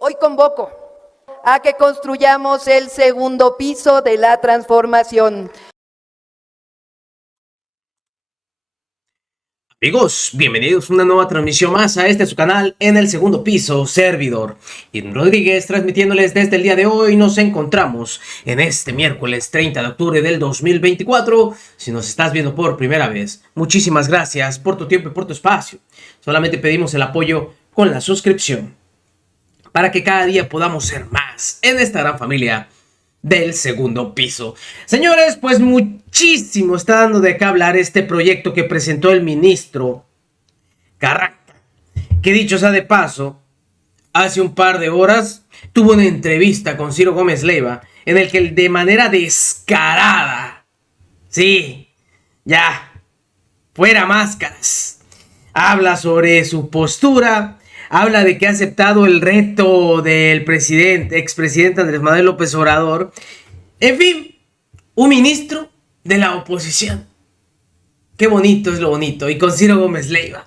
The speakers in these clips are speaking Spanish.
Hoy convoco a que construyamos el segundo piso de la transformación. Amigos, bienvenidos a una nueva transmisión más a su canal En el Segundo Piso, servidor Irving Rodríguez, transmitiéndoles desde el día de hoy. Nos encontramos en este miércoles 30 de octubre del 2024. Si nos estás viendo por primera vez, muchísimas gracias por tu tiempo y por tu espacio. Solamente pedimos el apoyo con la suscripción para que cada día podamos ser más en esta gran familia del Segundo Piso. Señores, pues muchísimo está dando de qué hablar este proyecto que presentó el ministro Carranca, que dicho sea de paso, hace un par de horas tuvo una entrevista con Ciro Gómez Leiva en el que de manera descarada, sí, ya, fuera máscaras, habla sobre su postura. Habla de que ha aceptado el reto del expresidente Andrés Manuel López Obrador. En fin, un ministro de la oposición. Qué bonito es lo bonito. Y con Ciro Gómez Leiva.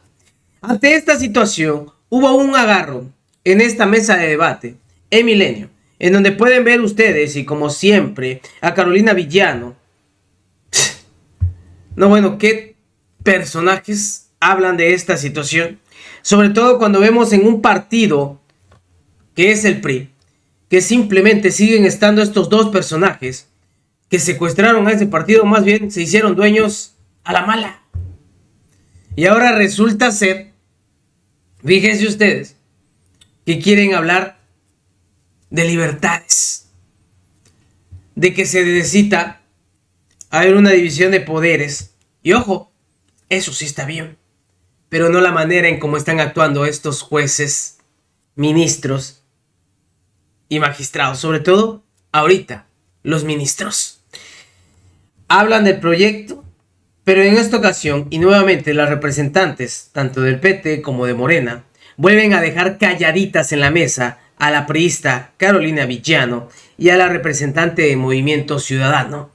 Ante esta situación, hubo un agarro en esta mesa de debate en Milenio, en donde pueden ver ustedes, y como siempre, a Carolina Villano. No, bueno, ¿qué personajes hablan de esta situación? Sobre todo cuando vemos en un partido que es el PRI, que simplemente siguen estando estos dos personajes que secuestraron a ese partido, más bien se hicieron dueños a la mala. Y ahora resulta ser, fíjense ustedes, que quieren hablar de libertades, de que se necesita haber una división de poderes. Y ojo, eso sí está bien, pero no la manera en cómo están actuando estos jueces, ministros y magistrados. Sobre todo, ahorita, los ministros. Hablan del proyecto, pero en esta ocasión, y nuevamente las representantes, tanto del PT como de Morena, vuelven a dejar calladitas en la mesa a la priista Carolina Villano y a la representante de Movimiento Ciudadano.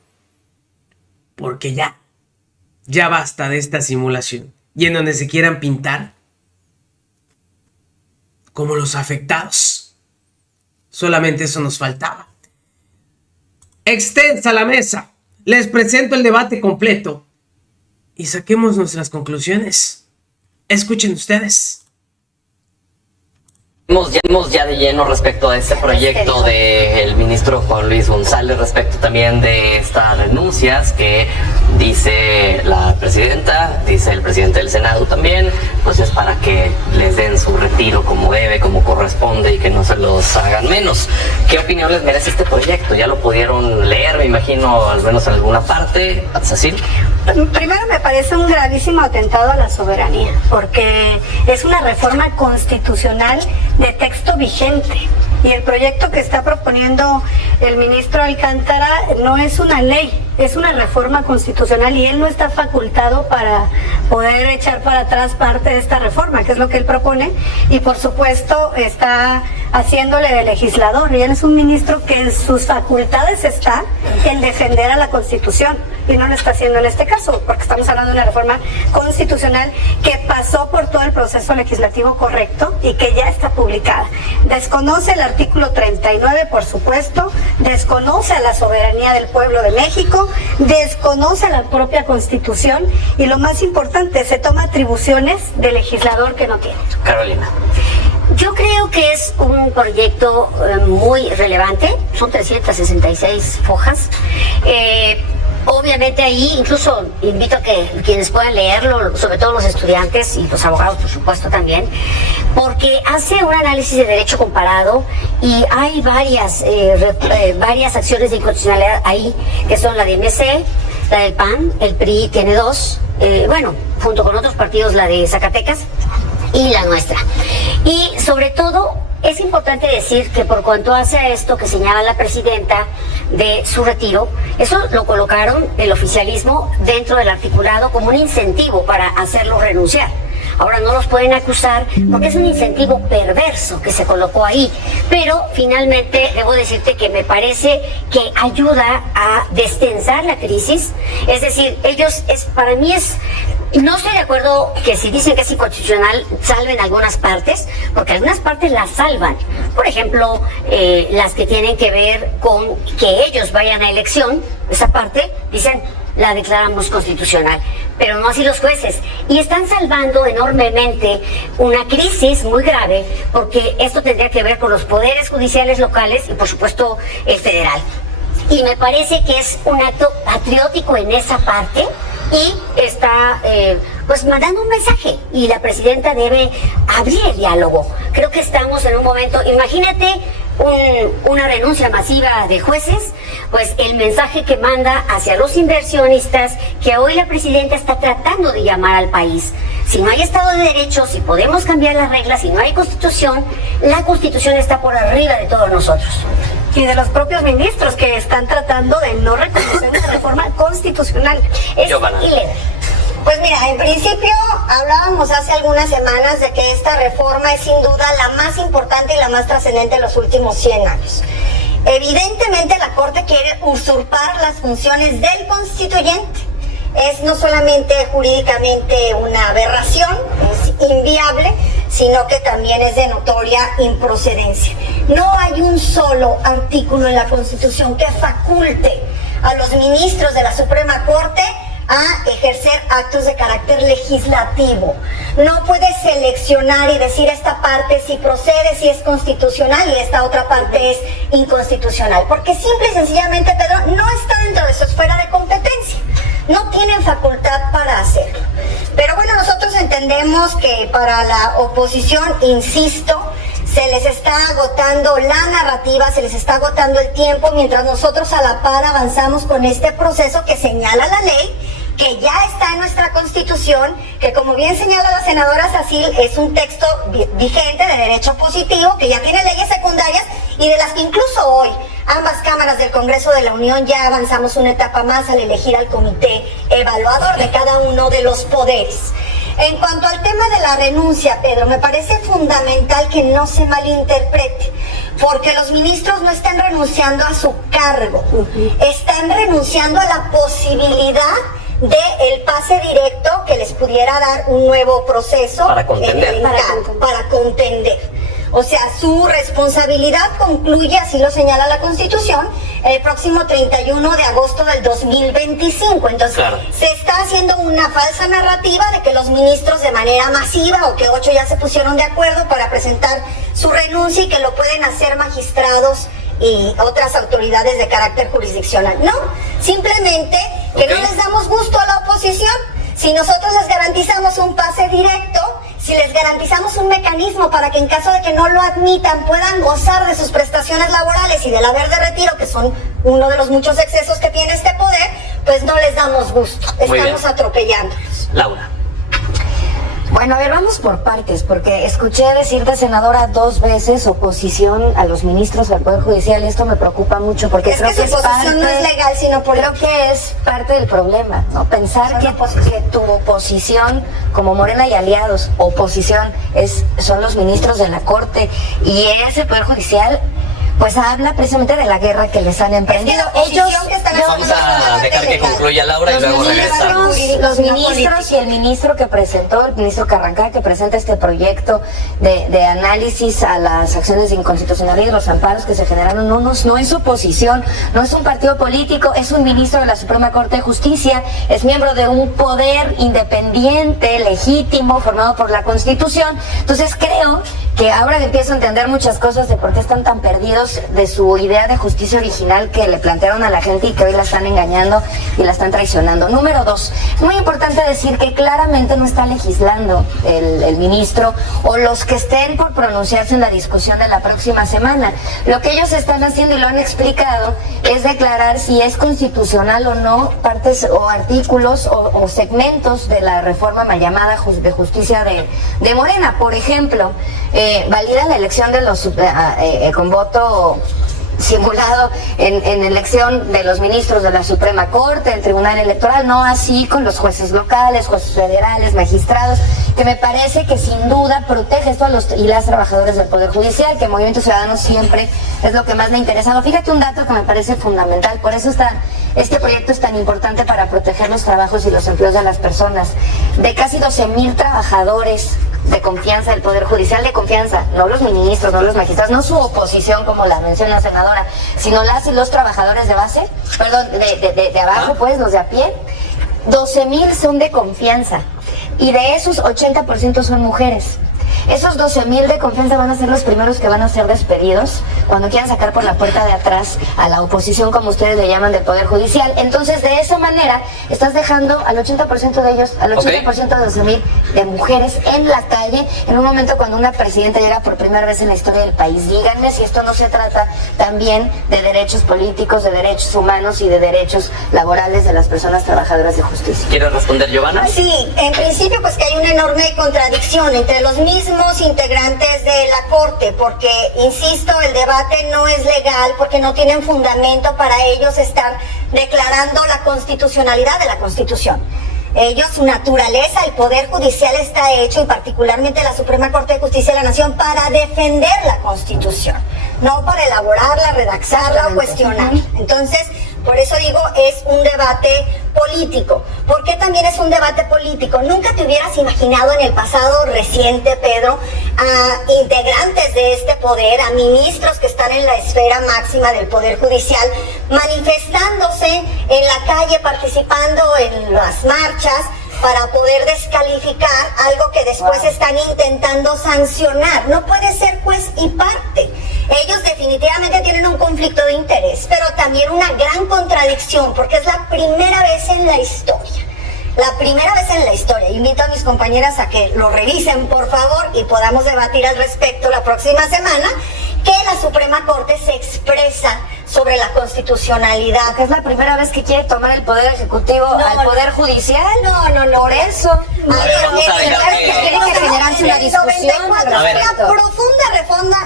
Porque ya basta de esta simulación. Y en donde se quieran pintar como los afectados. Solamente eso nos faltaba. Extensa la mesa. Les presento el debate completo. Y saquemos nuestras conclusiones. Escuchen ustedes. Vamos ya de lleno respecto a este proyecto del ministro Juan Luis González, respecto también de estas renuncias que dice la presidenta, dice el presidente del Senado también, pues es para que les den su retiro como debe, como corresponde y que no se los hagan menos. ¿Qué opinión les merece este proyecto? ¿Ya lo pudieron leer, me imagino, al menos en alguna parte? Cecil. Primero me parece un gravísimo atentado a la soberanía, porque es una reforma constitucional de texto vigente y el proyecto que está proponiendo el ministro Alcántara no es una ley, es una reforma constitucional y él no está facultado para poder echar para atrás parte de esta reforma, que es lo que él propone, y por supuesto está haciéndole de legislador, y él es un ministro que en sus facultades está el defender a la Constitución y no lo está haciendo en este caso, porque estamos hablando de una reforma constitucional que pasó por todo el proceso legislativo correcto y que ya está publicada. Desconoce el artículo 39, por supuesto, desconoce a la soberanía del pueblo de México, desconoce a la propia Constitución y lo más importante, se toma atribuciones de legislador que no tiene. Carolina. Yo creo que es un proyecto muy relevante, son 366 hojas. Obviamente ahí incluso invito a que quienes puedan leerlo, sobre todo los estudiantes y los abogados por supuesto también, porque hace un análisis de derecho comparado y hay varias acciones de inconstitucionalidad ahí, que son la de MC, la del PAN, el PRI tiene dos, junto con otros partidos la de Zacatecas y la nuestra. Y sobre todo es importante decir que por cuanto hace a esto que señala la presidenta de su retiro, eso lo colocaron el oficialismo dentro del articulado como un incentivo para hacerlo renunciar. Ahora no los pueden acusar porque es un incentivo perverso que se colocó ahí, pero finalmente debo decirte que me parece que ayuda a destensar la crisis, es decir, para mí es No estoy de acuerdo que si dicen que es inconstitucional salven algunas partes, porque algunas partes las salvan. Por ejemplo, las que tienen que ver con que ellos vayan a elección, esa parte, dicen, la declaramos constitucional, pero no así los jueces. Y están salvando enormemente una crisis muy grave, porque esto tendría que ver con los poderes judiciales locales y por supuesto el federal. Y me parece que es un acto patriótico en esa parte y está pues mandando un mensaje, y la presidenta debe abrir el diálogo. Creo que estamos en un momento, imagínate una renuncia masiva de jueces, pues el mensaje que manda hacia los inversionistas, que hoy la presidenta está tratando de llamar al país. Si no hay Estado de Derecho, si podemos cambiar las reglas, si no hay Constitución, la Constitución está por arriba de todos nosotros. Y de los propios ministros que están tratando de no reconocer una reforma constitucional. Es ilegal. Pues mira, en principio hablábamos hace algunas semanas de que esta reforma es sin duda la más importante y la más trascendente de los últimos 100 años. Evidentemente la Corte quiere usurpar las funciones del constituyente. Es no solamente jurídicamente una aberración, es inviable, sino que también es de notoria improcedencia. No hay un solo artículo en la Constitución que faculte a los ministros de la Suprema Corte a ejercer actos de carácter legislativo. No puedes seleccionar y decir esta parte si procede, si es constitucional, y esta otra parte es inconstitucional, porque simple y sencillamente, Pedro, no está dentro de su esfera de competencia. No tienen facultad para hacerlo. Pero bueno, nosotros entendemos que para la oposición, insisto, se les está agotando la narrativa, se les está agotando el tiempo, mientras nosotros a la par avanzamos con este proceso que señala la ley, que ya está en nuestra Constitución, que como bien señala la senadora Sacil, es un texto vigente de derecho positivo, que ya tiene leyes secundarias y de las que incluso hoy ambas cámaras del Congreso de la Unión ya avanzamos una etapa más al elegir al comité evaluador de cada uno de los poderes. En cuanto al tema de la renuncia, Pedro, me parece fundamental que no se malinterprete, porque los ministros no están renunciando a su cargo, están renunciando a la posibilidad del pase directo que les pudiera dar un nuevo proceso para contender. Para contender. O sea, su responsabilidad concluye, así lo señala la Constitución, el próximo 31 de agosto del 2025. Entonces, claro, se está haciendo una falsa narrativa de que los ministros de manera masiva, o que 8 ya se pusieron de acuerdo para presentar su renuncia y que lo pueden hacer magistrados y otras autoridades de carácter jurisdiccional. No, simplemente que no les damos gusto a la oposición. Si nosotros les garantizamos un pase directo, si les garantizamos un mecanismo para que en caso de que no lo admitan puedan gozar de sus prestaciones laborales y del haber de retiro, que son uno de los muchos excesos que tiene este poder, pues no les damos gusto. Estamos atropellándolos. Laura. Bueno, a ver, vamos por partes, porque escuché decir de senadora 2 veces oposición a los ministros del Poder Judicial, y esto me preocupa mucho, porque creo que su posición no es legal, sino política. Creo que es parte del problema, ¿no? Pensar que tu oposición, como Morena y aliados, oposición, son los ministros de la Corte, y ese Poder Judicial pues habla precisamente de la guerra que les han emprendido. Vamos a dejar que concluya Laura y luego regresamos. Los ministros y el ministro que presentó, el ministro Carranca, que presenta este proyecto de análisis a las acciones de inconstitucionalidad y los amparos que se generaron, no es oposición, no es un partido político, es un ministro de la Suprema Corte de Justicia, es miembro de un poder independiente, legítimo, formado por la Constitución. Entonces creo que ahora empiezo a entender muchas cosas de por qué están tan perdidos de su idea de justicia original que le plantearon a la gente y que hoy la están engañando y la están traicionando. Número 2, es muy importante decir que claramente no está legislando el ministro o los que estén por pronunciarse en la discusión de la próxima semana. Lo que ellos están haciendo, y lo han explicado, es declarar si es constitucional o no partes o artículos o segmentos de la reforma mal llamada de justicia de Morena. Por ejemplo, valida la elección de los con voto simulado en elección de los ministros de la Suprema Corte, del Tribunal Electoral, no así con los jueces locales, jueces federales, magistrados, que me parece que sin duda protege esto a los y las trabajadores del Poder Judicial, que Movimiento Ciudadano siempre es lo que más le ha interesado. Fíjate un dato que me parece fundamental, por eso este proyecto es tan importante para proteger los trabajos y los empleos de las personas. De casi 12,000 trabajadores de confianza del Poder Judicial, de confianza, no los ministros, no los magistrados, no su oposición como la menciona la senadora, sino las y los trabajadores de base, perdón, de abajo, pues, los de a pie. 12,000 son de confianza y de esos 80% son mujeres. Esos 12,000 de confianza van a ser los primeros que van a ser despedidos cuando quieran sacar por la puerta de atrás a la oposición, como ustedes le llaman, del Poder Judicial. Entonces, de esa manera, estás dejando al 80% de ellos, al 80% de 12,000 de mujeres en la calle, en un momento cuando una presidenta llega por primera vez en la historia del país. Díganme si esto no se trata también de derechos políticos, de derechos humanos y de derechos laborales de las personas trabajadoras de justicia. ¿Quieres responder, Giovanna? Sí, en principio pues que hay una enorme contradicción entre los mismos integrantes de la Corte, porque, insisto, el debate no es legal, porque no tienen fundamento para ellos estar declarando la constitucionalidad de la Constitución. Ellos, su naturaleza, el Poder Judicial está hecho, y particularmente la Suprema Corte de Justicia de la Nación, para defender la Constitución, no para elaborarla, redactarla o cuestionar. Entonces, por eso digo, es un debate político. ¿Por qué también es un debate político? Nunca te hubieras imaginado en el pasado reciente, Pedro, a integrantes de este poder, a ministros que están en la esfera máxima del Poder Judicial, manifestándose en la calle, participando en las marchas, para poder descalificar algo que después están intentando sancionar. No puede ser juez y parte. Ellos definitivamente tienen un conflicto de interés, pero también una gran contradicción, porque es la primera vez en la historia. La primera vez en la historia. Invito a mis compañeras a que lo revisen, por favor, y podamos debatir al respecto la próxima semana, que la Suprema Corte se expresa sobre la constitucionalidad. Es la primera vez que quiere tomar el Poder Ejecutivo al Poder Judicial. No. Por eso. Vamos a dejar Tiene que generarse una discusión. Una profunda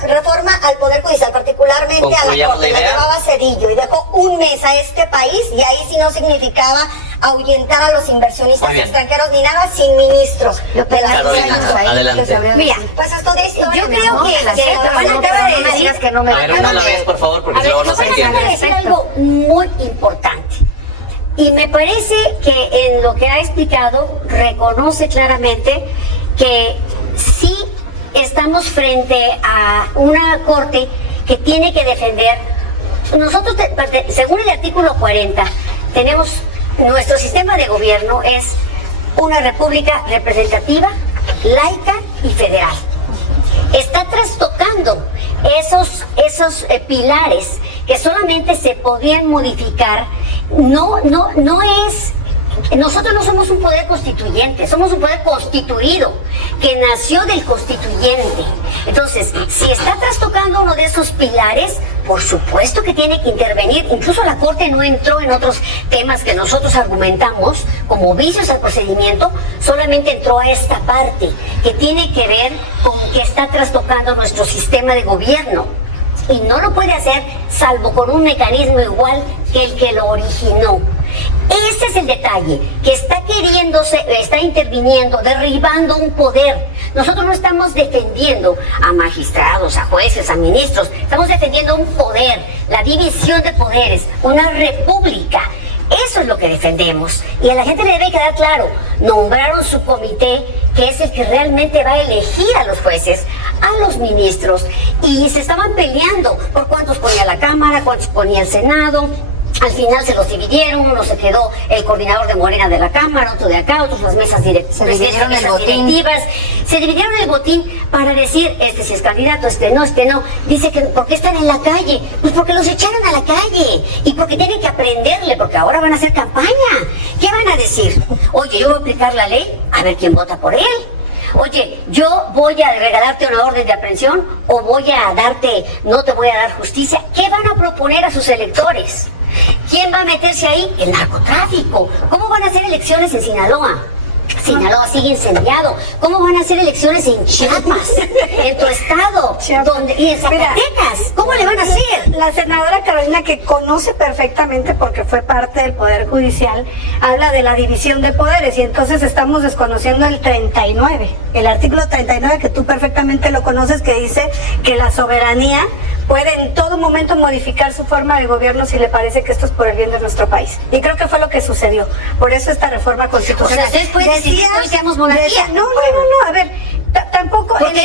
reforma al Poder Judicial, particularmente a la Corte. La llevaba Cedillo y dejó un mes a este país, y ahí sí no significaba ahuyentar a los inversionistas extranjeros ni nada, sin ministros. Adelante. Mira, pues esto de esto, yo creo que no me digas que no me... A ver, una vez, por favor, porque luego no se entiende. Acaba de decir algo muy importante. Y me parece que en lo que ha explicado reconoce claramente que sí estamos frente a una corte que tiene que defender. Nosotros, según el artículo 40, tenemos nuestro sistema de gobierno es una república representativa, laica y federal. Está trastocando esos pilares que solamente se podían modificar. No es. Nosotros no somos un poder constituyente, somos un poder constituido, que nació del constituyente. Entonces, si está trastocando uno de esos pilares, por supuesto que tiene que intervenir. Incluso la Corte no entró en otros temas que nosotros argumentamos como vicios al procedimiento, solamente entró a esta parte, que tiene que ver con que está trastocando nuestro sistema de gobierno. Y no lo puede hacer salvo con un mecanismo igual que el que lo originó. Ese es el detalle, que está interviniendo, derribando un poder. Nosotros no estamos defendiendo a magistrados, a jueces, a ministros, estamos defendiendo un poder, la división de poderes, una república. Eso es lo que defendemos. Y a la gente le debe quedar claro, nombraron su comité, que es el que realmente va a elegir a los jueces, a los ministros, y se estaban peleando por cuántos ponía la Cámara, cuántos ponía el Senado. Al final se los dividieron, uno se quedó el coordinador de Morena de la Cámara, otro de acá, otros las mesas directivas. Se dividieron el botín para decir, este sí es candidato, este no. Dice que, ¿por qué están en la calle? Pues porque los echaron a la calle y porque tienen que aprenderle, porque ahora van a hacer campaña. ¿Qué van a decir? Oye, yo voy a aplicar la ley, a ver quién vota por él. Oye, yo voy a regalarte una orden de aprehensión o no te voy a dar justicia. ¿Qué van a proponer a sus electores? ¿Quién va a meterse ahí? El narcotráfico. ¿Cómo van a hacer elecciones en Sinaloa? Sinaloa sigue incendiado. ¿Cómo van a hacer elecciones en Chiapas, en tu estado, y en Zacatecas? ¿Cómo le van a hacer? La senadora Carolina, que conoce perfectamente porque fue parte del Poder Judicial, habla de la división de poderes y entonces estamos desconociendo el 39, el artículo 39 que tú perfectamente lo conoces, que dice que la soberanía puede en todo momento modificar su forma de gobierno si le parece que esto es por el bien de nuestro país. Y creo que fue lo que sucedió. Por eso esta reforma constitucional. O sea, ustedes pueden decir que hoy seamos monarquía. No, a ver, tampoco en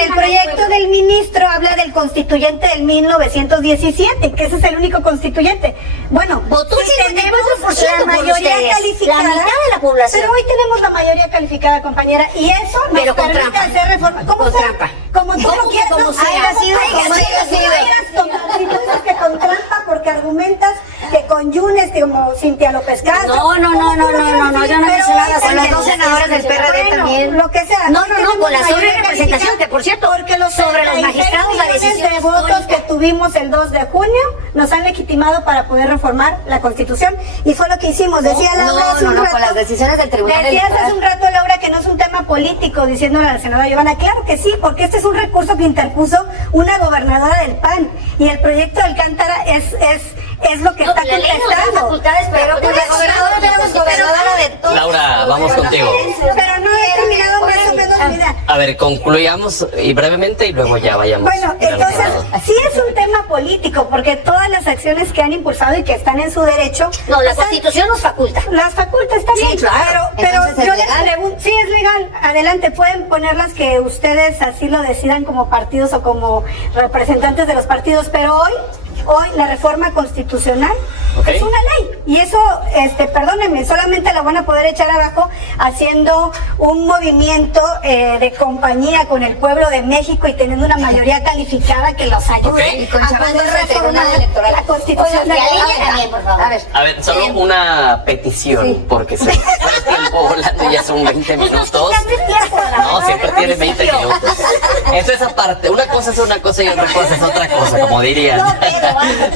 el proyecto del ministro habla del constituyente del 1917, que ese es el único constituyente. Bueno, votó si tenemos 54% la mayoría por calificada, la mitad de la población. pero hoy tenemos la mayoría calificada, compañera, y eso nos Pero con permite trampa. hacer reforma. ¿Cómo Con sea? trampa. Como tú ¿Cómo lo que quieras, como no, sea? haya sido Haya como sido. si tú dices que con trampa porque argumentas que con Yunes, como Cintia López Castro. No, yo no he dicho nada. Con las dos senadoras del PRD también. Lo que sea. No, con la sobrerepresentación, que por cierto, porque los sobre los magistrados la decisión de votos que tuvimos el 2 de junio nos han legitimado para poder reformar la Constitución y fue lo que hicimos. Decía Laura hace un rato, con las decisiones del Tribunal decías Electoral. hace un rato, Laura, que no es un tema político, diciéndole a la senadora Giovanna. Claro que sí, porque este es un recurso que interpuso una gobernadora del PAN y el proyecto de Alcántara es lo que No, está la ley nos da contestando. facultades, pero pues la gobernadora tenemos gobernadora de todos. Laura, vamos contigo. Pero no he terminado más o menos mi idea. A ver, concluyamos y brevemente y luego ya vayamos. Bueno, entonces sí es un tema político porque todas las acciones que han impulsado y que están en su derecho. No, la o sea, Constitución nos faculta. las facultas también. Sí, claro. Pero Entonces, ¿es yo les legal? pregunto, sí es legal. Adelante, pueden ponerlas que ustedes así lo decidan como partidos o como representantes de los partidos, pero hoy la reforma constitucional es una ley y eso, perdónenme, solamente la van a poder echar abajo haciendo un movimiento de compañía con el pueblo de México y teniendo una mayoría calificada que los ayude Ok. Y con a Chavando poder el Tribunal reformar Electoral. la Constitución. Oigan, y a ella también, por favor. A ver, solo una petición, porque se fue el tiempo volando y ya son 20 minutos. No, siempre tiene 20 minutos. Entonces, aparte, una cosa es una cosa y otra cosa es otra cosa, como dirían.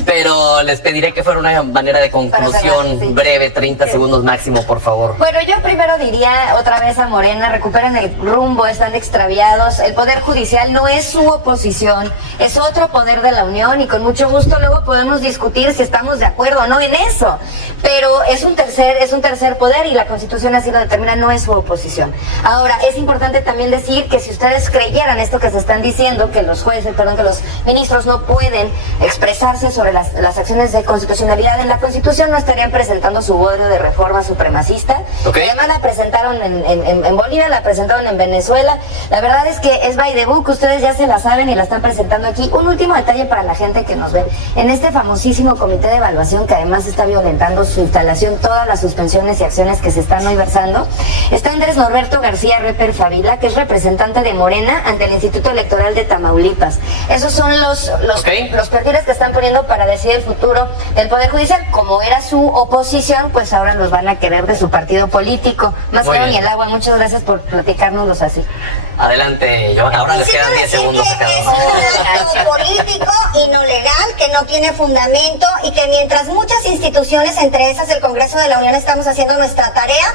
Pero les pediré que fuera una manera de conclusión breve, 30 segundos máximo, por favor. Bueno, yo primero diría otra vez a Morena, recuperen el rumbo, están extraviados. El Poder Judicial no es su oposición, es otro poder de la Unión y con mucho gusto luego podemos discutir si estamos de acuerdo o no en eso. Pero es un tercer poder y la Constitución así lo determina, no es su oposición. Ahora, es importante también decir que si ustedes creyeran esto que se están diciendo, que los jueces, que los ministros no pueden expresarse sobre las acciones de constitucionalidad en la Constitución, no estarían presentando su bono de reforma supremacista. Ok. Además la presentaron en Bolivia, la presentaron en Venezuela. La verdad es que es by the book, ustedes ya se la saben y la están presentando aquí. Un último detalle para la gente que nos ve. En este famosísimo comité de evaluación, que además está violentando su instalación, todas las suspensiones y acciones que se están hoy versando, está Andrés Norberto García Reper Favila, que es representante de Morena ante el Instituto Electoral de Tamaulipas. Esos son los perfiles que están poniendo para decidir el futuro del Poder Judicial. Como era su oposición, pues ahora los van a querer de su partido político. Más Muy claro bien. ni el agua. Muchas gracias por platicárnoslos así. Adelante, yo. Ahora les quedan 10 segundos a cada Es uno. un acto político y no legal, que no tiene fundamento y que mientras muchas instituciones, entre esas el Congreso de la Unión, estamos haciendo nuestra tarea,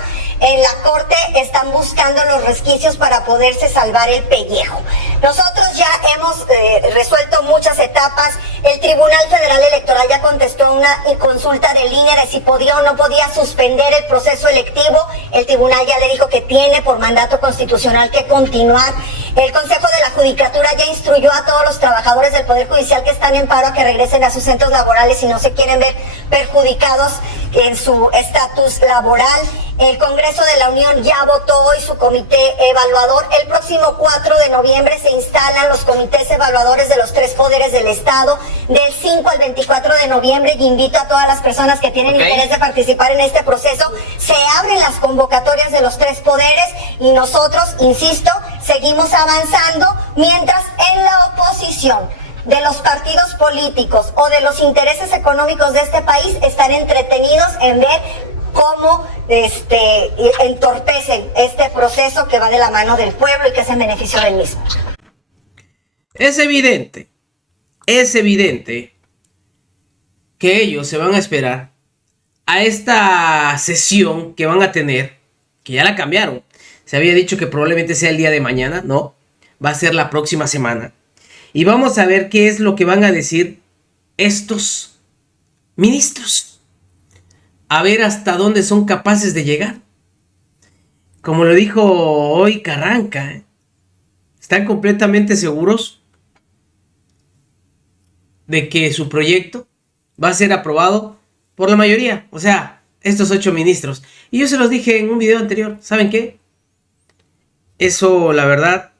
en la Corte están buscando los resquicios para poderse salvar el pellejo. Nosotros ya hemos resuelto muchas etapas. El Tribunal Federal Electoral ya contestó a una consulta de línea de si podía o no podía suspender el proceso electivo. El tribunal ya le dijo que tiene por mandato constitucional que continuar. El Consejo de la Judicatura ya instruyó a todos los trabajadores del Poder Judicial que están en paro a que regresen a sus centros laborales si no se quieren ver perjudicados en su estatus laboral. El Congreso de la Unión ya votó hoy su comité evaluador. El próximo 4 de noviembre se instalan los comités evaluadores de los 3 poderes del Estado. Del 5 al 24 de noviembre, y invito a todas las personas que tienen interés de participar en este proceso, se abren las convocatorias de los 3 poderes y nosotros, insisto, seguimos avanzando mientras en la oposición de los partidos políticos o de los intereses económicos de este país están entretenidos en ver cómo entorpecen este proceso que va de la mano del pueblo y que es en beneficio del mismo. Es evidente que ellos se van a esperar a esta sesión que van a tener, que ya la cambiaron. Se había dicho que probablemente sea el día de mañana, no, va a ser la próxima semana. Y vamos a ver qué es lo que van a decir estos ministros. A ver hasta dónde son capaces de llegar. Como lo dijo hoy Carranca, ¿están completamente seguros de que su proyecto va a ser aprobado por la mayoría? O sea, estos 8 ministros. Y yo se los dije en un video anterior. ¿Saben qué? Eso, la verdad,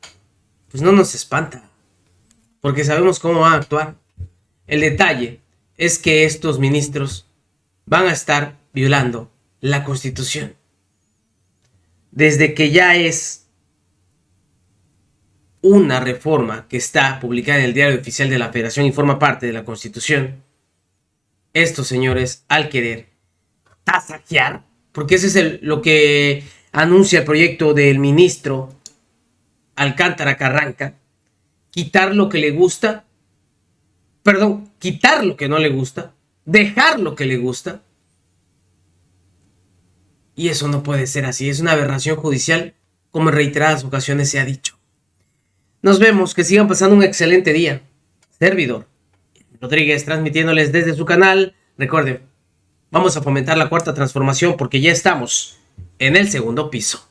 pues no nos espanta. Porque sabemos cómo van a actuar. El detalle es que estos ministros van a estar violando la Constitución. Desde que ya es una reforma que está publicada en el Diario Oficial de la Federación y forma parte de la Constitución, estos señores, al querer tasajear, porque ese es lo que anuncia el proyecto del ministro Alcántara Carranca, quitar lo que le gusta, quitar lo que no le gusta, dejar lo que le gusta. Y eso no puede ser así, es una aberración judicial, como en reiteradas ocasiones se ha dicho. Nos vemos, que sigan pasando un excelente día. Servidor Rodríguez, transmitiéndoles desde su canal. Recuerden, vamos a fomentar la cuarta transformación porque ya estamos en el segundo piso.